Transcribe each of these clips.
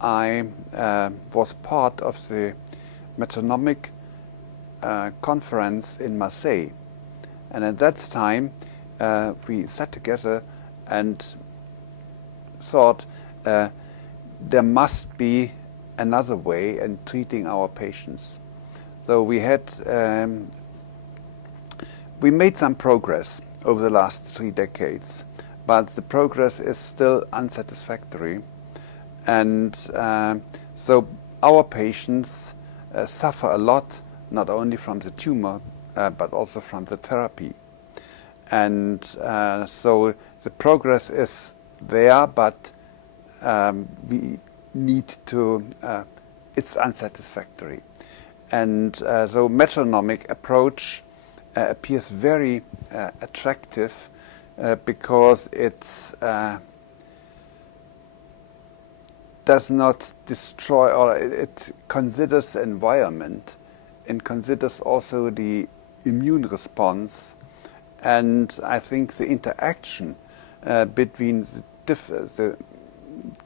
I was part of the Metronomic conference in Marseille, and at that time we sat together and thought there must be another way in treating our patients. So we made some progress over the last 3 decades, but the progress is still unsatisfactory. And so our patients suffer a lot, not only from the tumor, but also from the therapy. And so the progress is there, but we need to, it's unsatisfactory. And so metronomic approach appears very attractive because it does not destroy, or it considers the environment and considers also the immune response. And I think the interaction between the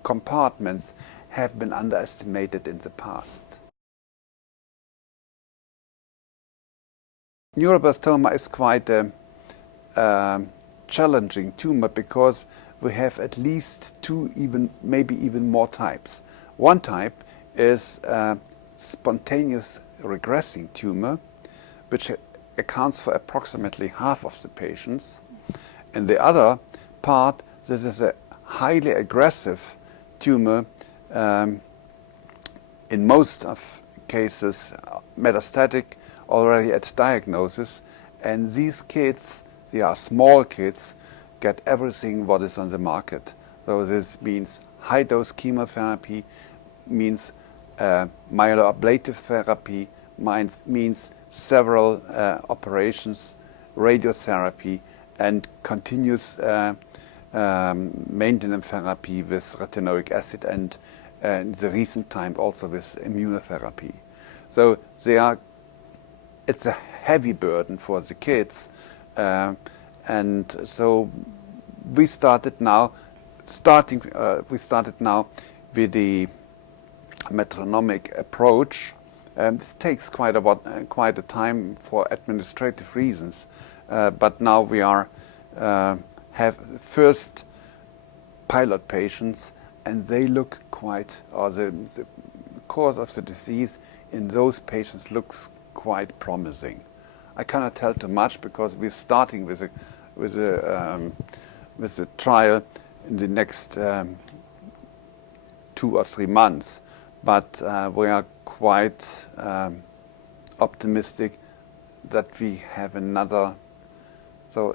compartments have been underestimated in the past. Neuroblastoma is quite a challenging tumor because we have at least 2, maybe even more types. One type is spontaneous regressing tumor, which accounts for approximately half of the patients. And the other part, this is a highly aggressive tumor, in most of cases metastatic already at diagnosis, and these kids, they are small kids, get everything what is on the market. So this means high-dose chemotherapy, means myeloablative therapy, means several operations, radiotherapy, and continuous maintenance therapy with retinoic acid, and in the recent time also with immunotherapy. So it's a heavy burden for the kids, and so we started now with the metronomic approach. This takes quite a time for administrative reasons, but now we have first pilot patients, and they look the course of the disease in those patients looks quite promising. I cannot tell too much because we're starting with the trial in the next 2 or 3 months, but we are quite optimistic that we have another. So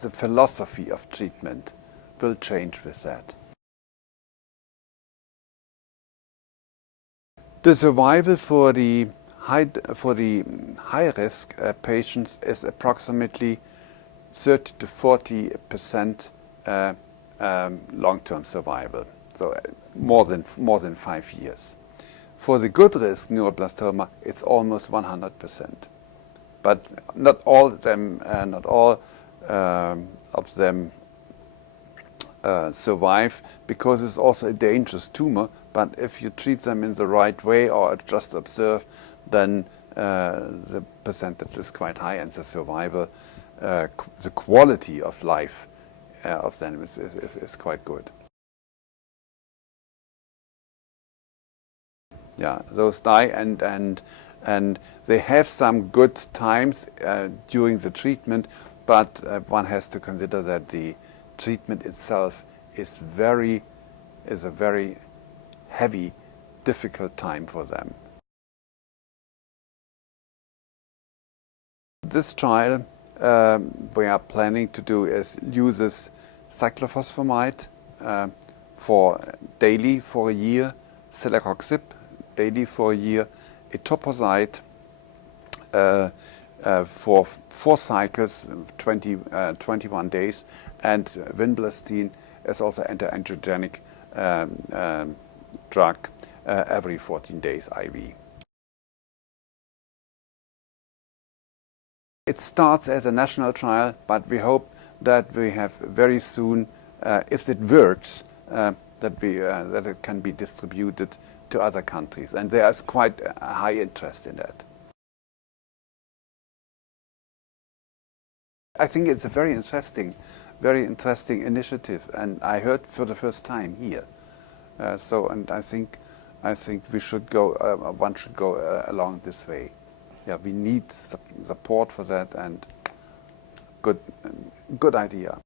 the philosophy of treatment will change with that. The survival for the high risk patients is approximately 30 to 40% long-term survival, so more than 5 years. For the good risk neuroblastoma, it's almost 100%. But not all of them survive, because it's also a dangerous tumor. But if you treat them in the right way or just observe, then the percentage is quite high, and the survival, the quality of life of them is quite good. Yeah, those die, and they have some good times during the treatment, but one has to consider that the treatment itself is a very heavy, difficult time for them. This trial we are planning to do uses cyclophosphamide for daily for a year, celecoxib daily for a year, etoposide for 4 cycles, 21 days, and vinblastine is also anti-angiogenic drug every 14 days IV. It starts as a national trial, but we hope that we have very soon, if it works, that it can be distributed to other countries, and there is quite a high interest in that. I think it's a very interesting initiative, and I heard for the first time here. And I think we should go. One should go along this way. Yeah, we need support for that, and good idea.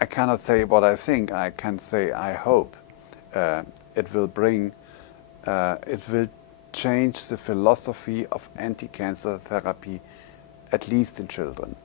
I cannot say what I think. I can say I hope it will bring. It will change the philosophy of anti-cancer therapy, at least in children.